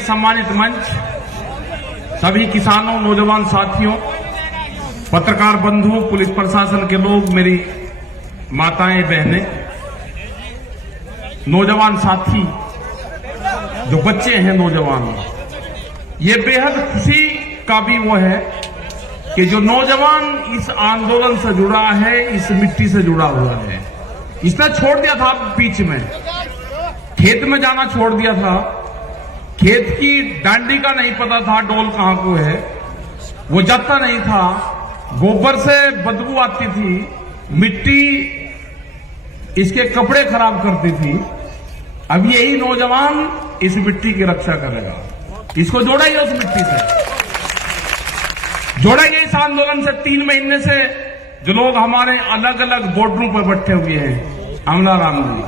सम्मानित मंच, सभी किसानों, नौजवान साथियों, पत्रकार बंधुओं, पुलिस प्रशासन के लोग, मेरी माताएं, बहनें, नौजवान साथी, जो बच्चे हैं नौजवान, ये बेहद खुशी का भी वो है कि जो नौजवान इस आंदोलन से जुड़ा है, इस मिट्टी से जुड़ा हुआ है। इसने छोड़ दिया था बीच में, खेत में जाना छोड़ दिया था, खेत की डांडी का नहीं पता था डोल कहां को है, वो जाता नहीं था, गोबर से बदबू आती थी, मिट्टी इसके कपड़े खराब करती थी। अब यही नौजवान इस मिट्टी की रक्षा करेगा, इसको जोड़ेंगे उस मिट्टी से, जोड़ेंगे इस आंदोलन से। 3 महीने से जो लोग हमारे अलग अलग बॉर्डरों पर बैठे हुए हैं, अमला राम जी,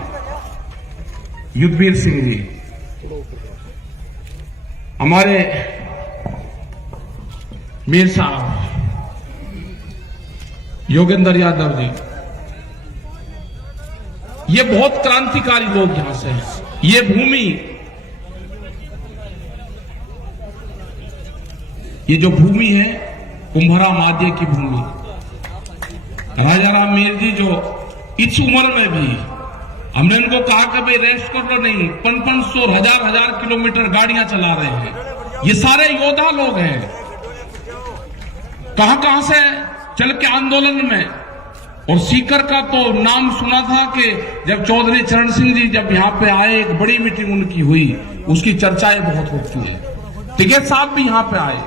युद्धवीर सिंह जी, हमारे मीर साहब, योगेंद्र यादव जी, ये बहुत क्रांतिकारी लोग यहां से हैं। ये भूमि, ये जो भूमि है कुंभरा माध्य की भूमि, राजा राम मीर जी जो इस उम्र में भी, हमने इनको कहा कि भाई रेस्ट कर लो, नहीं, 500 हजार किलोमीटर गाड़ियां चला रहे हैं। ये सारे योद्धा लोग हैं, कहां से चल के आंदोलन में। और सीकर का तो नाम सुना था कि जब चौधरी चरण सिंह जी जब यहां पे आए, एक बड़ी मीटिंग उनकी हुई, उसकी चर्चाएं बहुत होती है। टिकैत साहब भी यहां पे आए।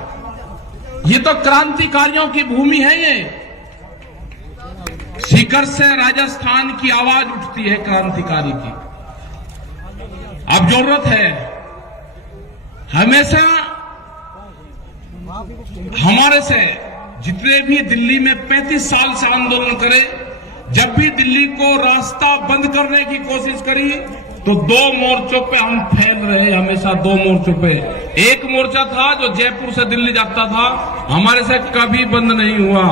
ये तो क्रांतिकारियों की भूमि है। ये सीकर से राजस्थान की आवाज उठती है क्रांतिकारी की। अब जरूरत है हमेशा हमारे से जितने भी दिल्ली में 35 साल से आंदोलन करे, जब भी दिल्ली को रास्ता बंद करने की कोशिश करी तो 2 मोर्चों पे हम फैल रहे, हमेशा 2 मोर्चों पे। एक मोर्चा था जो जयपुर से दिल्ली जाता था, हमारे से कभी बंद नहीं हुआ।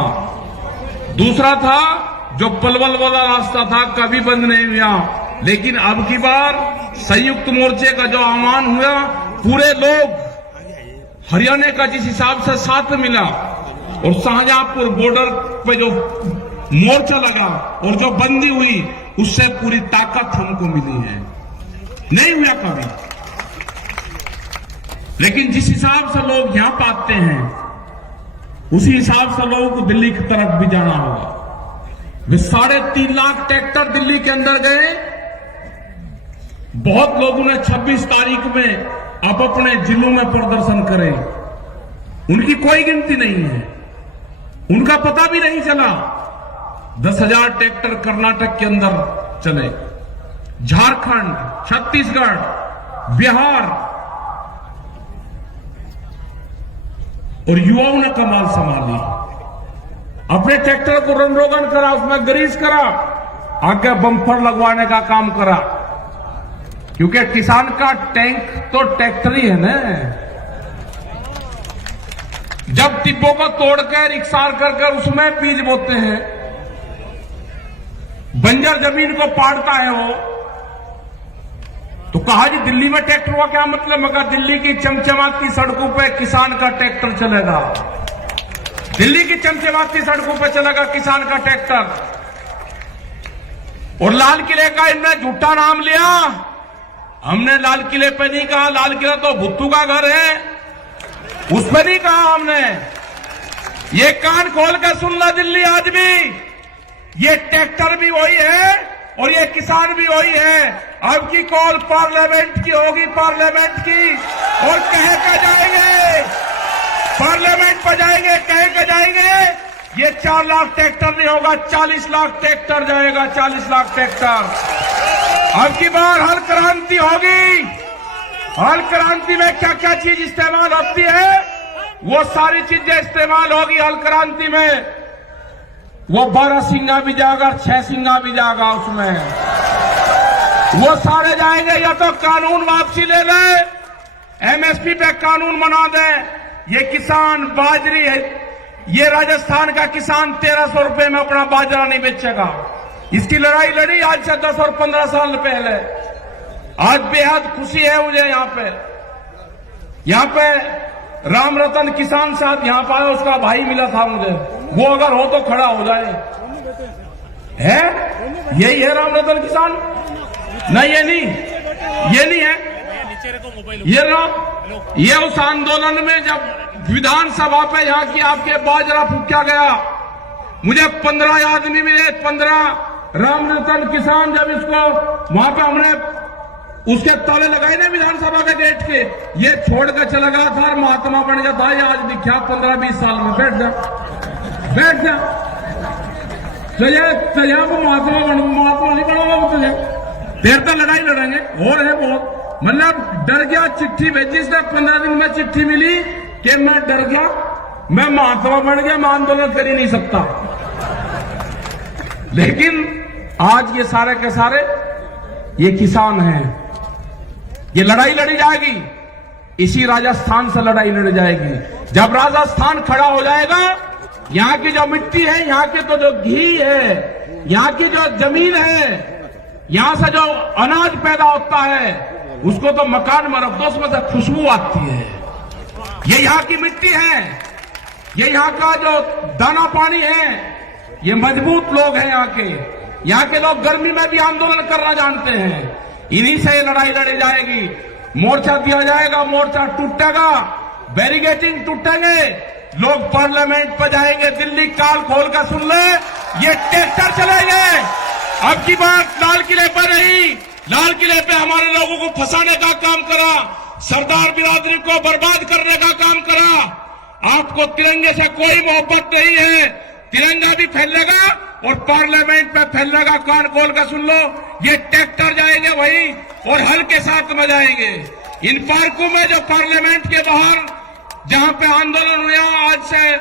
दूसरा था जो पलवल वाला रास्ता था, कभी बंद नहीं हुआ। लेकिन अब की बार संयुक्त मोर्चे का जो आह्वान हुआ, पूरे लोग हरियाणा का जिस हिसाब से साथ मिला और शाहजहांपुर बॉर्डर पे जो मोर्चा लगा और जो बंदी हुई, उससे पूरी ताकत हमको मिली है, नहीं हुआ कभी। लेकिन जिस हिसाब से लोग यहां पाते हैं, उसी हिसाब से लोगों को दिल्ली की तरफ भी जाना होगा। वे 3.5 लाख ट्रैक्टर दिल्ली के अंदर गए। बहुत लोगों ने 26 तारीख में अब अपने जिलों में प्रदर्शन करे, उनकी कोई गिनती नहीं है, उनका पता भी नहीं चला। 10,000 ट्रैक्टर कर्नाटक के अंदर चले, झारखंड, छत्तीसगढ़, बिहार, और युवाओं ने कमाल संभाली। अपने ट्रैक्टर को रन रोगन करा, उसमें ग्रीस करा, आगे बम्पर लगवाने का काम करा, क्योंकि किसान का टैंक तो ट्रैक्टर ही है ना। जब टिब्बों को तोड़कर इकसार कर उसमें बीज बोते हैं, बंजर जमीन को पाड़ता है वो, तो कहा जी दिल्ली में ट्रैक्टर हुआ क्या मतलब? मगर दिल्ली की चमचमाती सड़कों पे किसान का ट्रैक्टर चलेगा, दिल्ली की चमचमाती सड़कों पे चलेगा किसान का ट्रैक्टर। और लाल किले का इनने झूठा नाम लिया। हमने लाल किले पे नहीं कहा, लाल किला तो भुट्टू का घर है, उस पर नहीं कहा हमने। ये कान खोल कर सुन ला दिल्ली, आज भी ये ट्रैक्टर भी वही है और ये किसान भी वही है। अब की कॉल पार्लियामेंट की होगी, पार्लियामेंट की, और कह के जाएंगे, पार्लियामेंट पर जाएंगे, कह के जाएंगे। ये 4 लाख ट्रैक्टर नहीं होगा, 40 लाख ट्रैक्टर जाएगा, 40 लाख ट्रैक्टर। अब की बार हल क्रांति होगी। हल क्रांति में क्या क्या चीज इस्तेमाल होती है, वो सारी चीजें इस्तेमाल होगी हल क्रांति में। वो 12 सिंगा भी जाएगा, 6 सिंगा भी जाएगा, उसमें वो सारे जाएंगे। या तो कानून वापसी ले ले, एमएसपी पे कानून बना दे। ये किसान बाजरी है, ये राजस्थान का किसान 1300 रुपए में अपना बाजरा नहीं बेचेगा। इसकी लड़ाई लड़ी आज से 10 और 15 साल पहले। आज बेहद खुशी है मुझे यहाँ पे यहाँ पे राम रतन किसान साहब यहाँ पर आया, उसका भाई मिला था मुझे, वो अगर हो तो खड़ा हो जाए। है यही है राम रतन किसान? नहीं, ये नहीं है। ये उस आंदोलन में जब विधानसभा पे यहाँ की आपके बाजरा फूका गया, मुझे 15 आदमी मिले, 15 राम रतन किसान। जब इसको वहां पे हमने उसके ताले लगाए ना विधानसभा के गेट के, ये छोड़ कर चला गया था और महात्मा बन गया था। ये आज दिखा 15-20 साल में। बैठ जा तुझे वो महात्मा नहीं बनाऊंगा वो तुझे। देर तक लड़ाई लड़ेंगे और है बहुत। मतलब डर गया, चिट्ठी भेजी इसने, 15 दिन में चिट्ठी मिली कि मैं डर गया, मैं महात्मा बन गया, मैं आंदोलन कर ही नहीं सकता। लेकिन आज ये सारे के सारे ये किसान हैं। ये लड़ाई लड़ी जाएगी, इसी राजस्थान से लड़ाई लड़ी जाएगी। जब राजस्थान खड़ा हो जाएगा, यहाँ की जो मिट्टी है, यहाँ के तो जो घी है, यहाँ की जो जमीन है, यहाँ से जो अनाज पैदा होता है, उसको तो मकान में रख दो, उसमें से खुशबू आती है। ये यहाँ की मिट्टी है, ये यहाँ का जो दाना पानी है, ये मजबूत लोग हैं यहाँ के लोग गर्मी में भी आंदोलन करना जानते हैं। इन्हीं से लड़ाई लड़ी जाएगी। मोर्चा दिया जाएगा, मोर्चा टूटेगा, बैरिकेडिंग टूटेंगे, लोग पार्लियामेंट पर जाएंगे। दिल्ली काल खोल कर सुन ले, ये ट्रैक्टर चलेंगे। अब की बात लाल किले पर नहीं, लाल किले पे हमारे लोगों को फंसाने का काम करा, सरदार बिरादरी को बर्बाद करने का काम करा। आपको तिरंगे से कोई मोहब्बत नहीं है। तिरंगा भी फैलेगा और पार्लियामेंट पे फैलेगा। कान खोल कर सुन लो, ये ट्रैक्टर जाएंगे वही और हल के साथ में जाएंगे। इन पार्कों में जो पार्लियामेंट के बाहर जहां पे आंदोलन हुआ आज से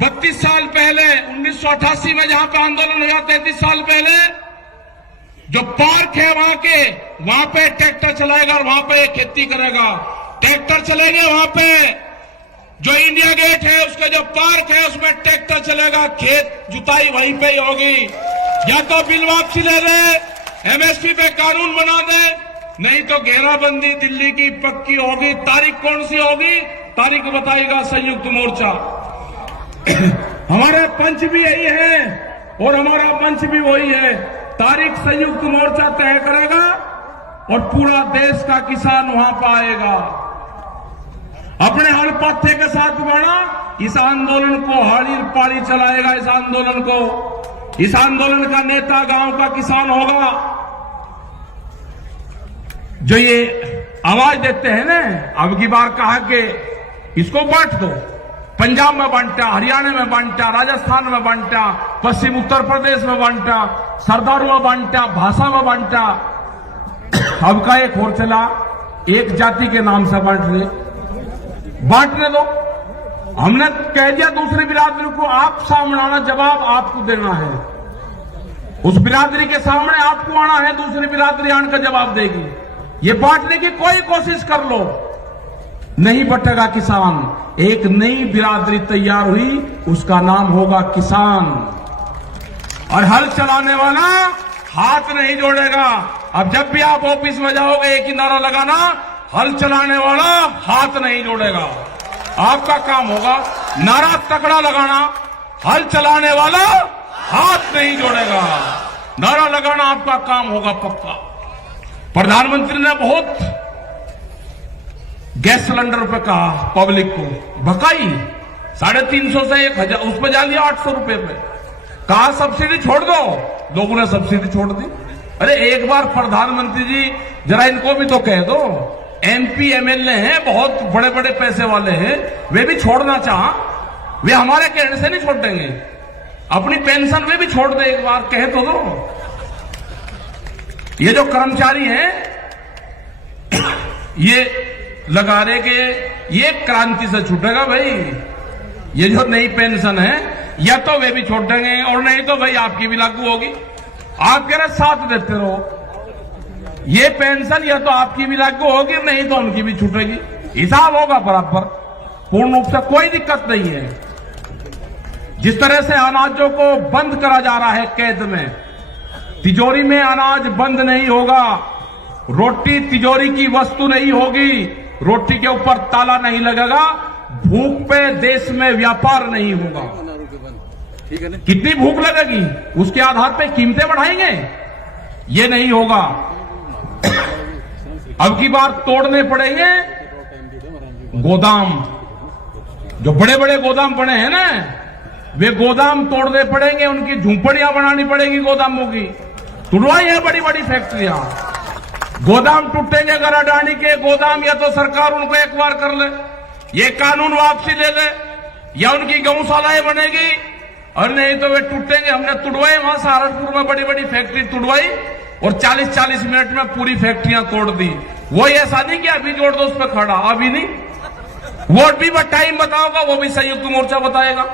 32 साल पहले, 1988 में जहां पे आंदोलन हुआ 33 साल पहले, जो पार्क है वहां पे ट्रैक्टर चलाएगा और वहां पे खेती करेगा। ट्रैक्टर चलेंगे वहां पे। जो इंडिया गेट है उसका जो पार्क है उसमें ट्रैक्टर चलेगा, खेत जुताई वहीं पे ही होगी। या तो बिल वापसी ले ले, एमएसपी पे कानून बना दे, नहीं तो घेराबंदी दिल्ली की पक्की होगी। तारीख कौन सी होगी? तारीख बताएगा संयुक्त मोर्चा। हमारे पंच भी यही है और हमारा मंच भी वही है। तारीख संयुक्त मोर्चा तय करेगा और पूरा देश का किसान वहां पर आएगा। अपने हर पत्थे के साथ बढ़ा, इस आंदोलन को हाड़ी पाड़ी चलाएगा। इस आंदोलन का नेता गांव का किसान होगा। जो ये आवाज देते हैं ना, अब की बार कहा कि इसको बांट दो, पंजाब में बांटा, हरियाणा में बांटा, राजस्थान में बांटा, पश्चिम उत्तर प्रदेश में बांटा, सरदारों में बांटा, भाषा में बांटा। अब का एक और चला, एक जाति के नाम से बांटने दो। हमने कह दिया दूसरी बिरादरी को, आप सामने आना, जवाब आपको देना है। उस बिरादरी के सामने आपको आना है, दूसरी बिरादरी आकर जवाब देगी। ये बांटने की कोई कोशिश कर लो, नहीं बटेगा किसान। एक नई बिरादरी तैयार हुई, उसका नाम होगा किसान। और हल चलाने वाला हाथ नहीं जोड़ेगा। अब जब भी आप ऑफिस में जाओगे एक ही नारा लगाना, हल चलाने वाला हाथ नहीं जोड़ेगा। आपका काम होगा नारा तगड़ा लगाना, हल चलाने वाला हाथ नहीं जोड़ेगा। नारा लगाना आपका काम होगा पक्का। प्रधानमंत्री ने बहुत गैस सिलेंडर पे कहा, पब्लिक को भकाई 350 से 1000, उस पर जा लिया 800 रुपए पे। कहा सब्सिडी छोड़ दो, लोगों ने सब्सिडी छोड़ दी। अरे एक बार प्रधानमंत्री जी जरा इनको भी तो कह दो, एमपी एमएलए हैं, बहुत बड़े बड़े पैसे वाले हैं, वे भी छोड़ना चाह, वे हमारे कहने से नहीं छोड़ देंगे। अपनी पेंशन में भी छोड़ दे, एक बार कह तो दो। ये जो कर्मचारी हैं ये लगा रहे कि ये क्रांति से छूटेगा भाई। ये जो नई पेंशन है या तो वे भी छोड़ देंगे और नहीं तो भाई आपकी भी लागू होगी। आप कह रहे साथ देते रहो, ये पेंशन या तो आपकी भी लागू होगी नहीं तो उनकी भी छूटेगी। हिसाब होगा बराबर, पूर्ण रूप से कोई दिक्कत नहीं है। जिस तरह से अनाजों को बंद करा जा रहा है कैद में, तिजोरी में अनाज बंद नहीं होगा। रोटी तिजोरी की वस्तु नहीं होगी, रोटी के ऊपर ताला नहीं लगेगा, भूख पे देश में व्यापार नहीं होगा। कितनी भूख लगेगी उसके आधार पे कीमतें बढ़ाएंगे, ये नहीं होगा। अब की बार तोड़ने पड़ेंगे गोदाम, जो बड़े बड़े गोदाम बने हैं ना, वे गोदाम तोड़ने पड़ेंगे, उनकी झुंपड़ियां बनानी पड़ेगी गोदामों की। तुड़वाई है बड़ी बड़ी फैक्ट्रियां, गोदाम टूटेंगे अगर अडानी के गोदाम, या तो सरकार उनको एक बार कर ले, ये कानून वापसी ले ले, या उनकी गौशालाएं बनेगी, और नहीं तो वे टूटेंगे। हमने तुड़वाई वहां सहारनपुर में बड़ी बड़ी फैक्ट्री तुड़वाई और 40-40 मिनट में पूरी फैक्ट्रियां तोड़ दी। वो ऐसा नहीं कि अभी जोड़ दो उस पर खड़ा, अभी नहीं, वोट भी टाइम बताओगा, वो भी संयुक्त मोर्चा बताएगा।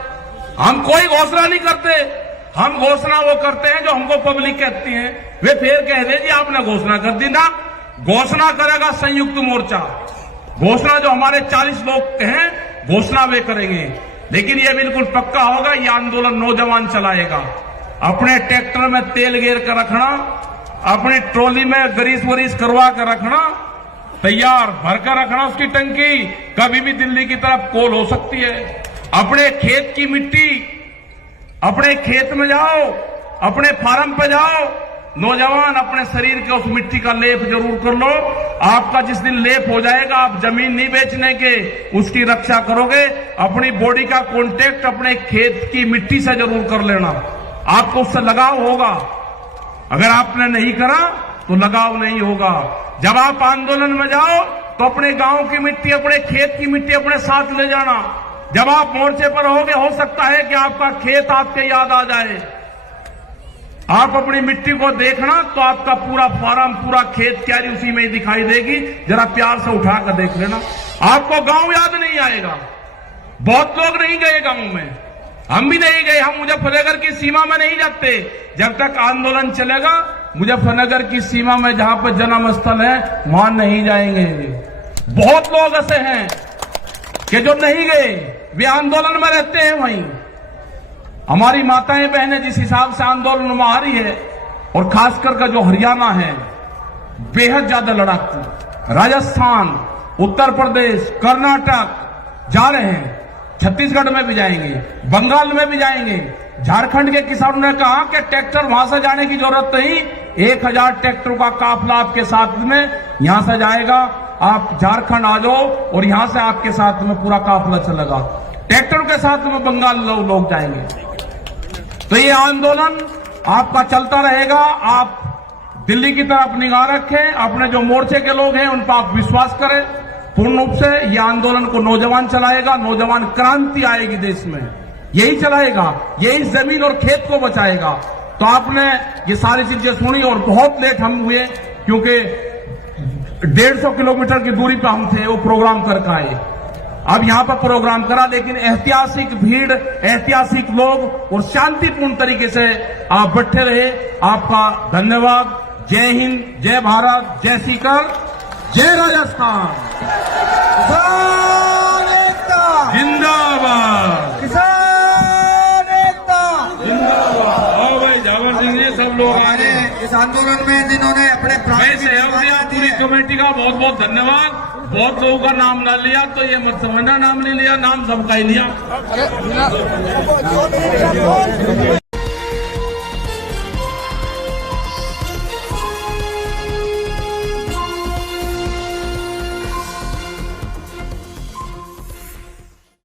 हम कोई घोषणा नहीं करते, हम घोषणा वो करते हैं जो हमको पब्लिक कहती है। वे फिर कह दे जी आपने घोषणा कर दी ना, घोषणा करेगा संयुक्त मोर्चा। घोषणा जो हमारे 40 लोग हैं, घोषणा वे करेंगे, लेकिन ये बिल्कुल पक्का होगा, ये आंदोलन नौजवान चलाएगा। अपने ट्रैक्टर में तेल गेर कर रखना, अपनी ट्रॉली में ग्रीस वरीस करवा कर रखना, तैयार भरकर रखना उसकी टंकी, कभी भी दिल्ली की तरफ कॉल हो सकती है। अपने खेत की मिट्टी, अपने खेत में जाओ, अपने फार्म पे जाओ, नौजवान अपने शरीर के उस मिट्टी का लेप जरूर कर लो। आपका जिस दिन लेप हो जाएगा, आप जमीन नहीं बेचने के, उसकी रक्षा करोगे। अपनी बॉडी का कांटेक्ट अपने खेत की मिट्टी से जरूर कर लेना, आपको उससे लगाव होगा। अगर आपने नहीं करा तो लगाव नहीं होगा। जब आप आंदोलन में जाओ तो अपने गांव की मिट्टी, अपने खेत की मिट्टी अपने साथ ले जाना। जब आप मोर्चे पर होगे, हो सकता है कि आपका खेत आपके याद आ जाए। आप अपनी मिट्टी को देखना तो आपका पूरा फार्म, पूरा खेत क्यारी उसी में ही दिखाई देगी। जरा प्यार से उठा कर देख लेना, आपको गांव याद नहीं आएगा। बहुत लोग नहीं गए गांव में, हम भी नहीं गए, हम मुजफ्फरनगर की सीमा में नहीं जाते। जब तक आंदोलन चलेगा, मुजफ्फरनगर की सीमा में जहां पर जन्म स्थल है, वहां नहीं जाएंगे। बहुत लोग ऐसे हैं कि जो नहीं गए, वे आंदोलन में रहते हैं वहीं। हमारी माताएं बहनें जिस हिसाब से आंदोलन में आ रही है, और खासकर का जो हरियाणा है, बेहद ज्यादा लड़ाकू, राजस्थान, उत्तर प्रदेश, कर्नाटक जा रहे हैं, छत्तीसगढ़ में भी जाएंगे, बंगाल में भी जाएंगे। झारखंड के किसानों ने कहा कि ट्रैक्टर वहां से जाने की जरूरत नहीं, 1000 ट्रैक्टरों का काफिला आपके साथ में यहां से जाएगा। आप झारखंड आ जाओ और यहां से आपके साथ में पूरा काफिला चलेगा। ट्रैक्टरों के साथ में बंगाल लोग जाएंगे। तो ये आंदोलन आपका चलता रहेगा। आप दिल्ली की तरफ निगाह रखें, अपने जो मोर्चे के लोग हैं उन पर आप विश्वास करें पूर्ण रूप से। यह आंदोलन को नौजवान चलाएगा, नौजवान क्रांति आएगी देश में, यही चलाएगा, यही जमीन और खेत को बचाएगा। तो आपने ये सारी चीजें सुनी, और बहुत लेट हम हुए क्योंकि 150 किलोमीटर की दूरी पर हम थे, वो प्रोग्राम करके आए। अब यहां पर प्रोग्राम करा, लेकिन ऐतिहासिक भीड़, ऐतिहासिक लोग और शांतिपूर्ण तरीके से आप बैठे रहे। आपका धन्यवाद। जय हिंद, जय भारत, जय सीकर, जय राजस्थान, किसान एकता जिंदाबाद, किसान एकता जिंदाबाद। आओ भाई जावर सिंह जी, सब लोग हमारे इस आंदोलन में जिन्होंने अपने प्राण की सहयोग दिया, पूरी कमेटी का बहुत बहुत धन्यवाद। बहुत लोगों का नाम ना लिया तो ये मत समझना नाम नहीं लिया, नाम सबका ही लिया।